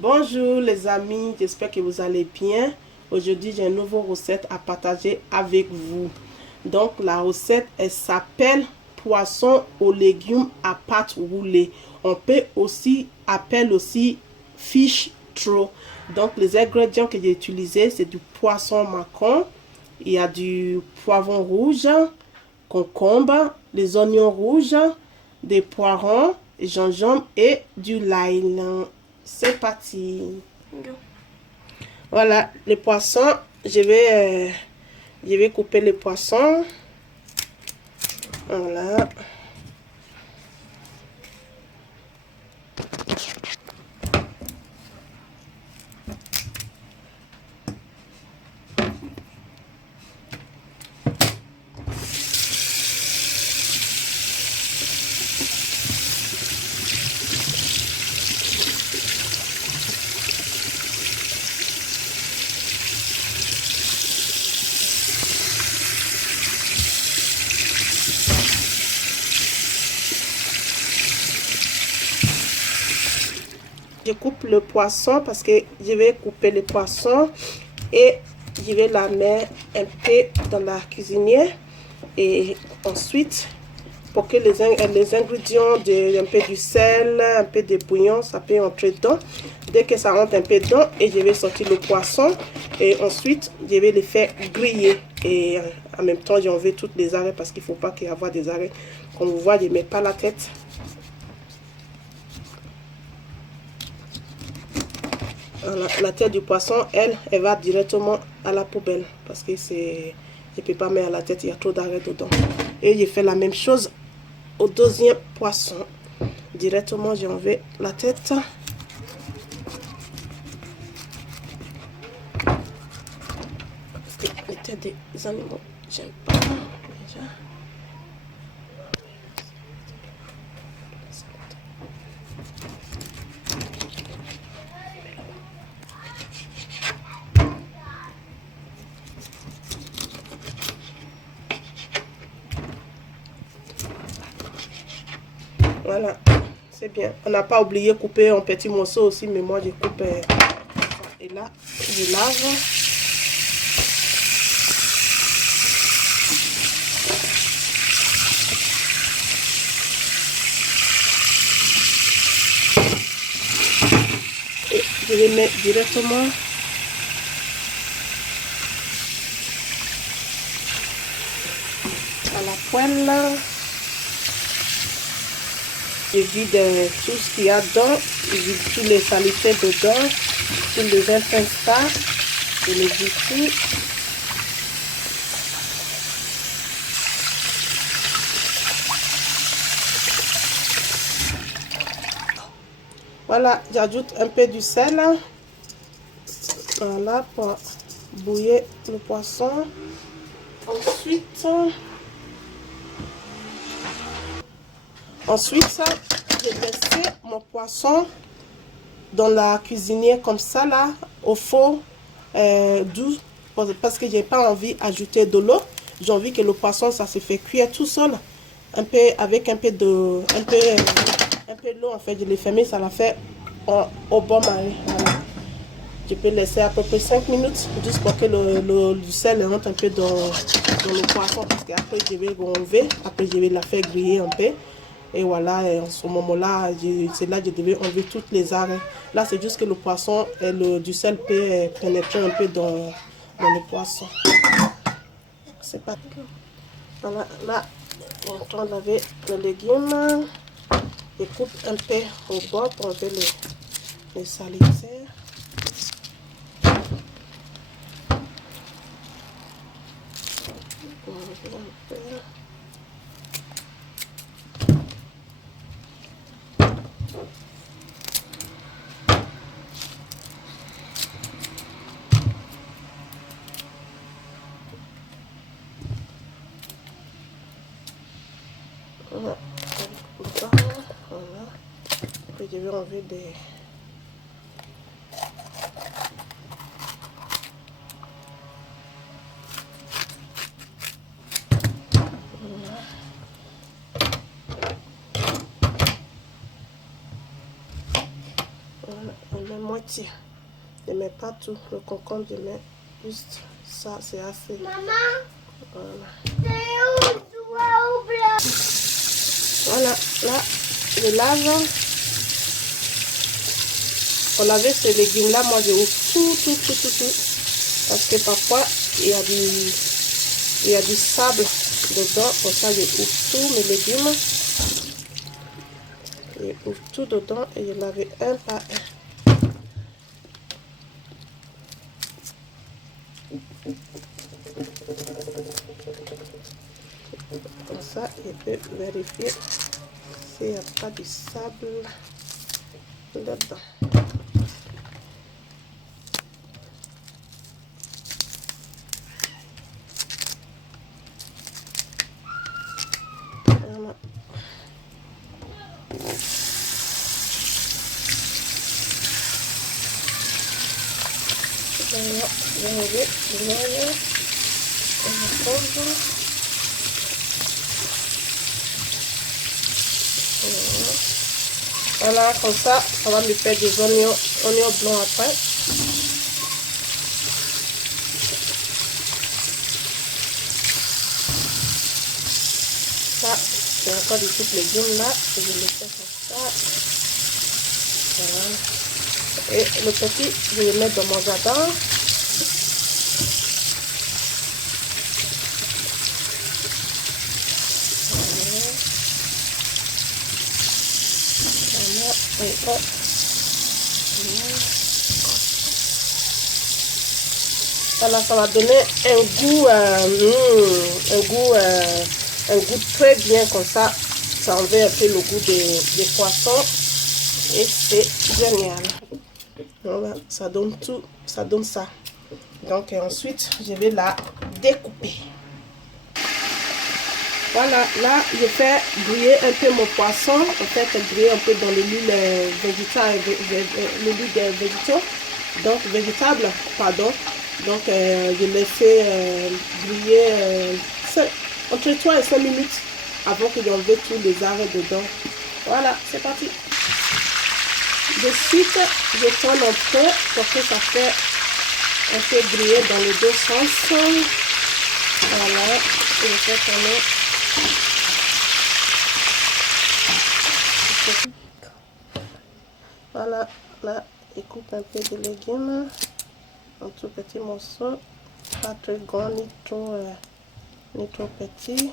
Bonjour les amis, j'espère que vous allez bien. Aujourd'hui, j'ai une nouvelle recette à partager avec vous. Donc, la recette, elle s'appelle poisson aux légumes à pâte roulée. On peut aussi appeler aussi fish throw. Donc, les ingrédients que j'ai utilisés, c'est du poisson macron. Il y a du poivron rouge, concombre, les oignons rouges, des poivrons, gingembre et du lime. C'est parti. Voilà, les poissons, je vais couper les poissons. Voilà. Je coupe le poisson parce que je vais couper le poisson et je vais la mettre un peu dans la cuisinière. Et ensuite, pour que les ingrédients, un peu du sel, un peu de bouillon, ça peut entrer dedans. Dès que ça rentre un peu dedans, et je vais sortir le poisson. Et ensuite, je vais les faire griller. Et en même temps, j'ai enlevé toutes les arêtes parce qu'il ne faut pas qu'il y ait des arêtes. Comme vous voyez, je ne mets pas la tête. La tête du poisson, elle va directement à la poubelle. Parce que c'est... Je ne peux pas mettre à la tête, il y a trop d'arêtes dedans. Et j'ai fait la même chose au deuxième poisson. Directement, j'ai enlevé la tête. Parce que les têtes des animaux, j'aime pas déjà. Voilà, c'est bien. On n'a pas oublié de couper en petits morceaux aussi, mais moi je coupe. Et là, je lave. Et je les mets directement à la poêle. Je vide tout ce qu'il y a dedans, je vide tous les saletés dedans, tous les intestins, je les vide tout. Voilà, j'ajoute un peu du sel, voilà, pour bouillir le poisson. Ensuite, j'ai laissé mon poisson dans la cuisinière comme ça, là, au four doux, parce que j'ai pas envie d'ajouter de l'eau. J'ai envie que le poisson, ça se fait cuire tout seul, un peu avec un peu d'eau, en fait. Je l'ai fermé, ça l'a fait au bon mari. Voilà. Je peux laisser à peu près 5 minutes, juste pour que le sel rentre un peu dans le poisson, parce qu'après je vais enlever, après je vais la faire griller un peu. Et voilà, et en ce moment-là, c'est là que je devais enlever toutes les arêtes. Là, c'est juste que le poisson et du sel peut pénétrer un peu dans le poisson. C'est pas... Voilà, là, on est en train de laver les légumes. Je coupe un peu au bord pour enlever les saletés. Voilà, voilà. Après, je vais enlever des... Voilà, moi moitié. Je mets pas tout. Le concombre, je mets juste ça, c'est assez. Maman, Voilà. Voilà, là, je lave. Pour laver ces légumes-là, moi, je ouvre tout. Parce que parfois, il y a du sable dedans. Pour ça, je ouvre tous mes légumes. Je ouvre tout dedans et je lave un par un. Comme ça, je peux vérifier s'il n'y a pas du sable dedans. Voilà. Voilà, comme ça va me faire des oignons blancs après. Ça, j'ai encore des petits légumes là, je vais les faire comme ça. Voilà. Et le petit, je vais le mettre dans mon jardin. Voilà, ça va donner un goût très bien comme ça. Ça enlève un peu le goût des poissons et c'est génial. Voilà, ça donne tout, ça donne ça. Donc ensuite, je vais la découper. Voilà, là, je fais griller un peu mon poisson. En fait, griller un peu dans l'huile végétale, l'huile des végétaux. Donc, végétable, pardon. Donc, je laisse griller entre 3 et 5 minutes avant que j'enlève tous les arrêts dedans. Voilà, c'est parti. De suite, je tourne un peu pour que ça fait un peu griller dans les deux sens. Voilà, je fais tourner. Voilà, là, je coupe un peu de légumes en tout petits morceaux, pas très grand ni trop petit.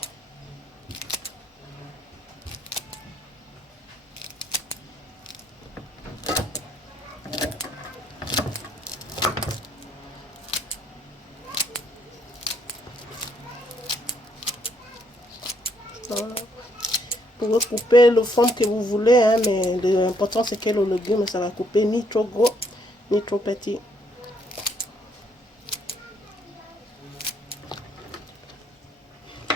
Voilà. Vous pouvez couper le forme que vous voulez, hein, mais l'important c'est que le légume, ça va couper ni trop gros ni trop petit.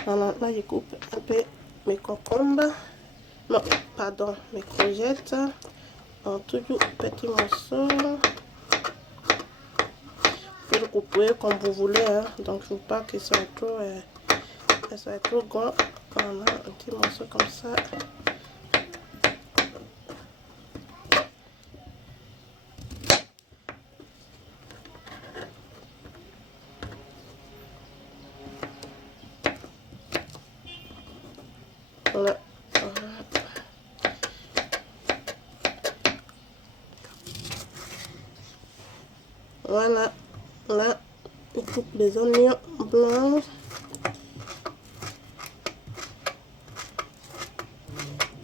Voilà, là je coupe un peu mes concombres, non, pardon, mes courgettes en toujours petits morceaux. Vous pouvez le couper comme vous voulez, hein, donc je ne veux pas que ça soit trop grand. Voilà, un petit morceau comme ça. Voilà. Voilà. Là, je coupe les oignons blancs.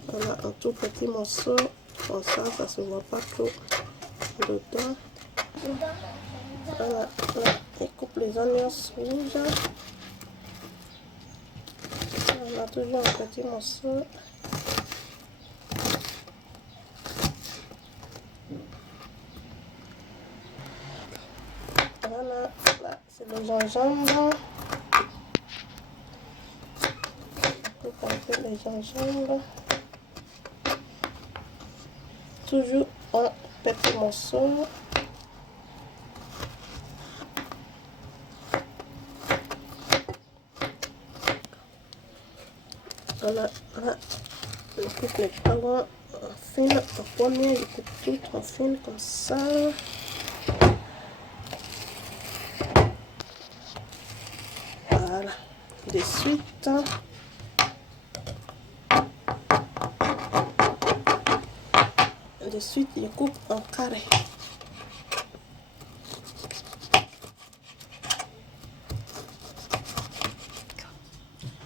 Voilà, un tout petit morceau. Comme ça, ça se voit pas trop dedans. Voilà, là, je coupe les oignons rouges. On a toujours un petit morceau. Voilà, là, c'est le gingembre. Je coupe un peu les gingembre. Toujours en petits morceaux. Voilà, là, je coupe les poivrons fines. En premier, je coupe tout en fines comme ça. Voilà. De suite. De suite, je coupe en carré.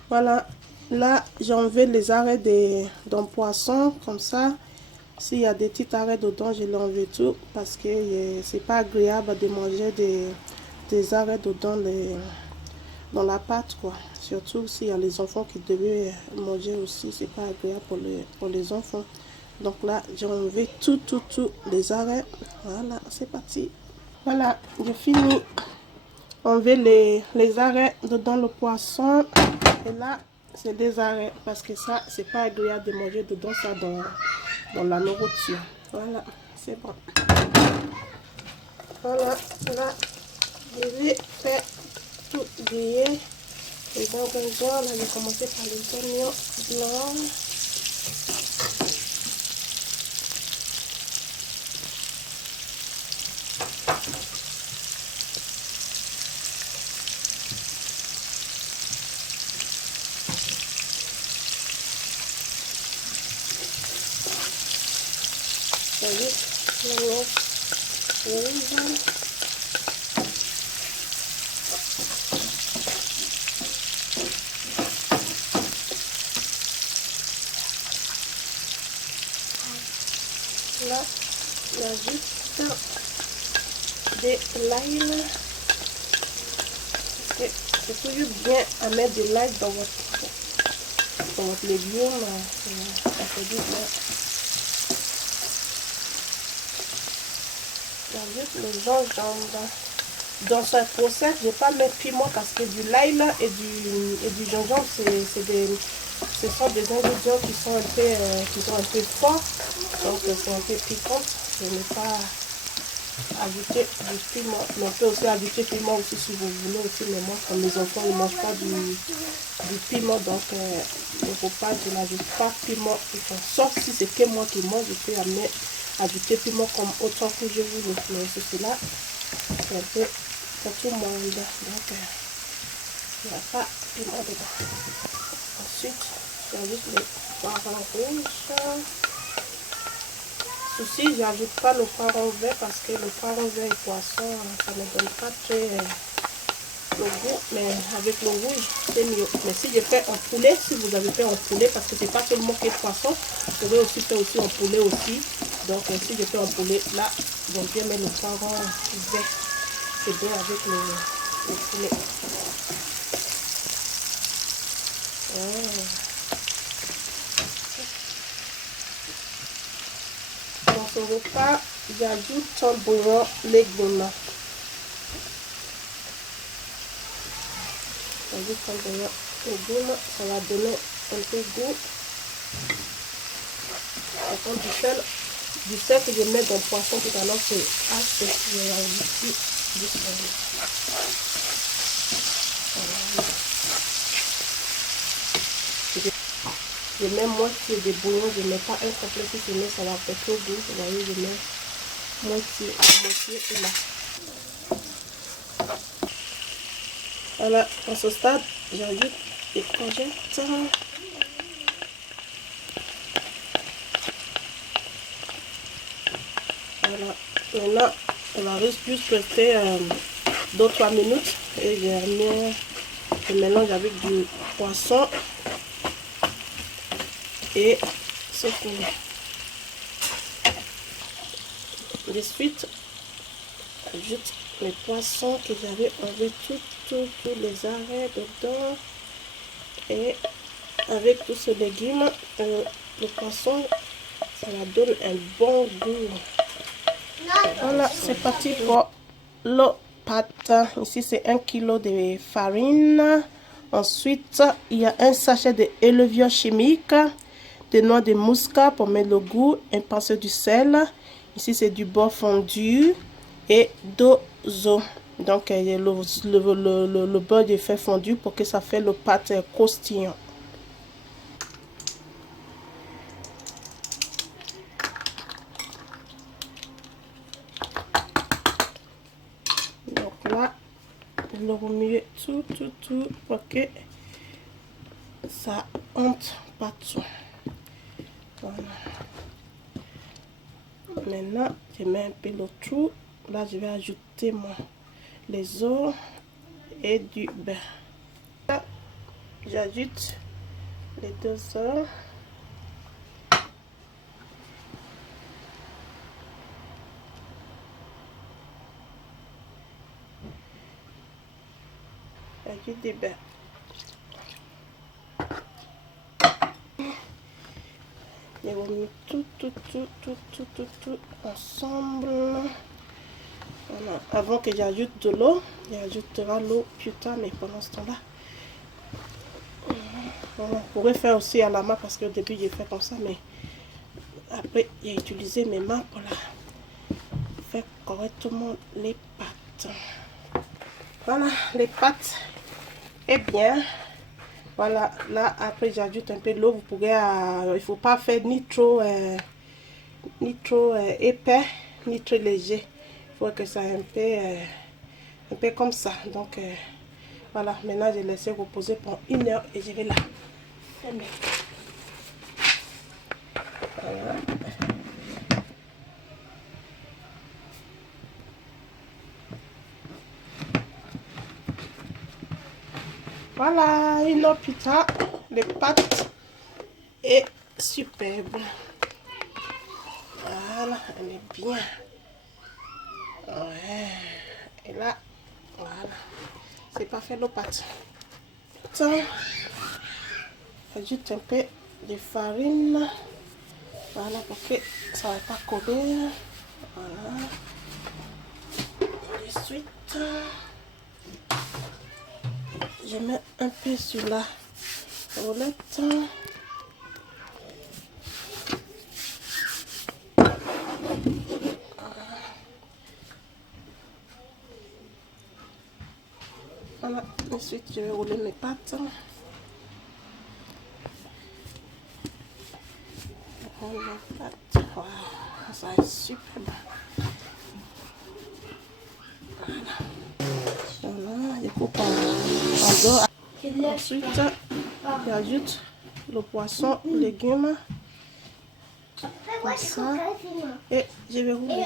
Voilà, là j'ai enlevé les arrêts d'un poisson comme ça. S'il y a des petits arrêts dedans, je l'ai enlevé tout parce que c'est pas agréable de manger des arrêts dedans dans la pâte quoi. Surtout s'il y a les enfants qui devaient manger aussi, c'est pas agréable pour les enfants. Donc là j'ai enlevé tout les arrêts. Voilà, c'est parti. Voilà, j'ai fini enlever les arrêts dedans le poisson. Et là, c'est des arrêts parce que ça, c'est pas agréable de manger dedans ça dans la nourriture. Voilà, c'est bon. Voilà, là, je vais faire tout griller. Les ingrédients, là, je vais commencer par les oignons blancs. L'oignon rouge. Là, j'ajoute de l'ail. C'est toujours bien à mettre de l'ail dans votre légume. Ça fait du bien. J'ajoute le gingembre. Dans cette recette, je ne vais pas mettre piment parce que du l'ail et du gingembre, ce sont des ingrédients qui sont un peu forts. Donc c'est un peu piquant. Je n'ai pas ajouté du piment. Mais on peut aussi ajouter piment aussi si vous voulez aussi. Mais moi, comme mes enfants ne mangent pas du piment, donc le repas, je n'ajoute pas piment. Sauf si c'est que moi qui mange, je peux ajouter piment comme autant que je voulais. Mais ceci-là, c'est un peu pour tout le monde. Donc, il n'y a pas de piment dedans. Ensuite, j'ajoute le poivron rouge. Ceci, j'ajoute pas le poivron vert parce que le poivron vert et poisson, ça ne donne pas très le goût. Mais avec le rouge, c'est mieux. Mais si je fais en poulet, si vous avez fait en poulet, parce que c'est pas seulement que poisson, vous pouvez aussi faire aussi en poulet aussi. Donc, si je fais en poulet, là, j'aime bien mettre le poivron vert. C'est bien avec le poulet. Dans ce repas, j'ajoute un bouillon légumes. J'ajoute un bouillon légumes, ça va donner un peu de goût. Par contre, du sel que je mets dans le poisson tout à l'heure, c'est assez. Je vais ajouter du sel. Je mets moitié de bouillon, je ne mets pas un complet, si je mets ça va faire trop goût. Vous voyez, je mets moitié et là. Voilà, à ce stade, j'ajoute des courgettes. Voilà, maintenant, on va juste rester 2-3 minutes et je mélange avec du poisson et ce qu'on de suite, j'ajoute les poissons que j'avais enlevé tous les arrêts dedans et avec tous ces légumes, le poisson, ça va donner un bon goût. Voilà, c'est parti pour le pâte. Ici, c'est 1 kg de farine. Ensuite, il y a un sachet d'élevieur chimique, de noix de muscade pour mettre le goût, un pinceau du sel. Ici, c'est du beurre fondu et 2 œufs. Donc, le beurre est fait fondu pour que ça fait le pâte croustillant. le remuer tout pour que ça entre partout. Voilà. Maintenant, je mets un peu le tout. Là, je vais ajouter les œufs et du beurre. Là, j'ajoute les 2 œufs. J'ajoute du beurre. Je remets tout ensemble. Voilà. Avant que j'ajoute de l'eau, j'ajouterai l'eau plus tard, mais pendant ce temps-là, voilà. On pourrait faire aussi à la main parce qu'au début j'ai fait comme ça, mais après j'ai utilisé mes mains pour faire correctement les pâtes. Voilà, les pâtes est bien. Voilà, là après j'ajoute un peu d'eau. Vous pourrez, il faut pas faire ni trop épais, ni trop léger. Il faut que ça un peu comme ça. Donc voilà, maintenant je laisse reposer pour 1 heure et je vais la fermer. Voilà. Voilà, 1 heure plus tard, les pâtes est superbe. Voilà, elle est bien. Ouais. Et là, voilà. C'est parfait, nos pâtes. Ajoute un peu de farine. Voilà, pour que ça ne va pas coller. Voilà. Ensuite, je mets un peu sur la roulette. Voilà, ensuite je vais rouler mes pâtes. Wow, ça est super bon. Voilà, je coupe en deux. Ensuite, j'ajoute le poisson, les légumes. Comme ça. Et je vais rouler.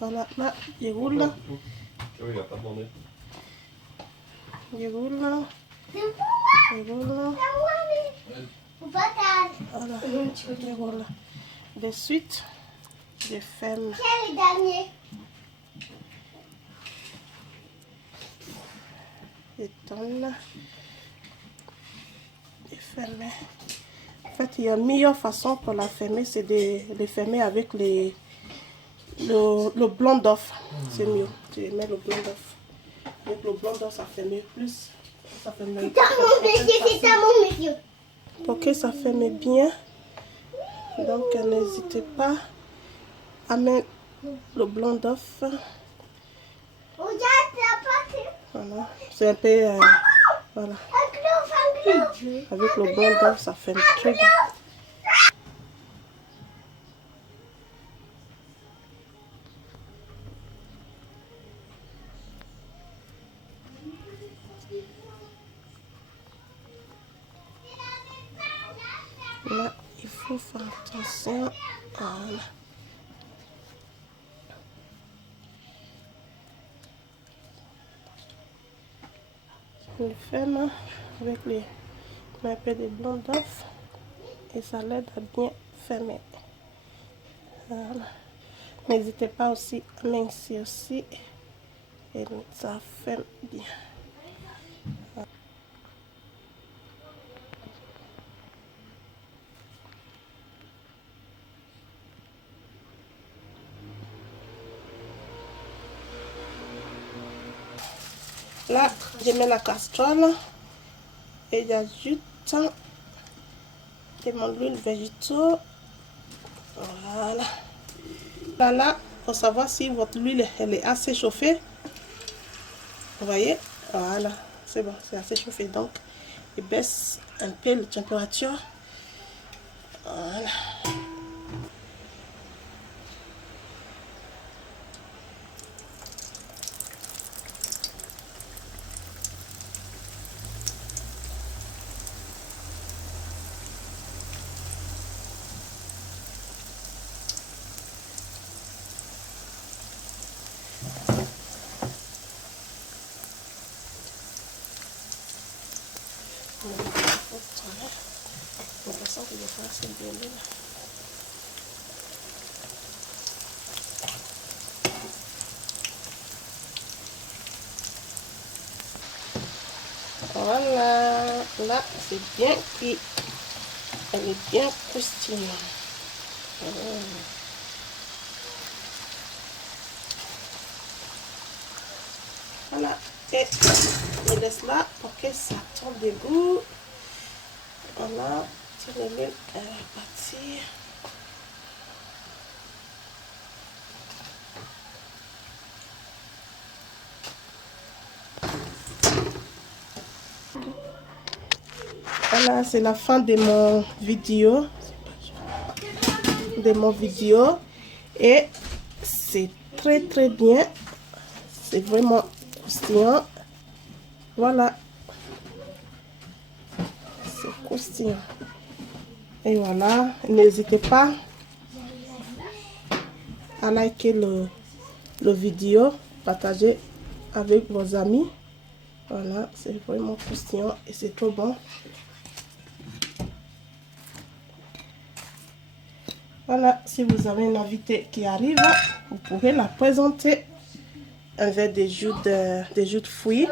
Voilà, là, je roule. Je roule. Je roule. Voilà, je roule. De suite, je ferme. Quel est le dernier? Je tourne. Je ferme. En fait, il y a une meilleure façon pour la fermer, c'est de les fermer avec le blanc d'œuf. C'est mieux. Je mets le blanc d'œuf. Avec le blanc d'œuf, ça ferme plus. Ça ferme bien. C'est à mon monsieur. Pour que ça ferme bien. Donc, n'hésitez pas à mettre le blanc d'œuf. Voilà. C'est un peu... voilà. Avec le blanc d'œuf, ça ferme très bien. Là, il faut faire attention. Voilà. Je le ferme avec un peu de blanc d'œuf et ça l'aide à bien fermer. Voilà. N'hésitez pas aussi à mincir aussi et ça ferme bien. Là, je mets la casserole et j'ajoute de mon huile végétale. Voilà. Là, pour savoir si votre huile elle est assez chauffée. Vous voyez? Voilà. C'est bon, c'est assez chauffé. Donc, je baisse un peu la température. Voilà. Voilà. Bon, ça sent que je fasse un peu là. Voilà, là c'est bien cuit, elle est bien croustillante. Voilà, et je laisse là pour que ça tombe de goût. Voilà, sur l'huile, elle est partie. Voilà, c'est la fin de mon vidéo. Et c'est très bien. C'est vraiment croustillant. Voilà. C'est croustillant. Et voilà, n'hésitez pas à liker le vidéo, partager avec vos amis. Voilà, c'est vraiment croustillant et c'est trop bon. Voilà, si vous avez une invitée qui arrive, vous pouvez la présenter avec des jus de fruits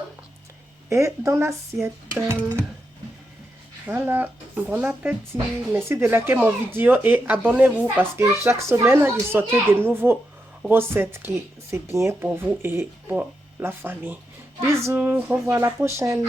et dans l'assiette. Voilà, bon appétit. Merci de liker mon vidéo et abonnez-vous parce que chaque semaine, je sortais de nouvelles recettes qui c'est bien pour vous et pour la famille. Bisous, au revoir à la prochaine.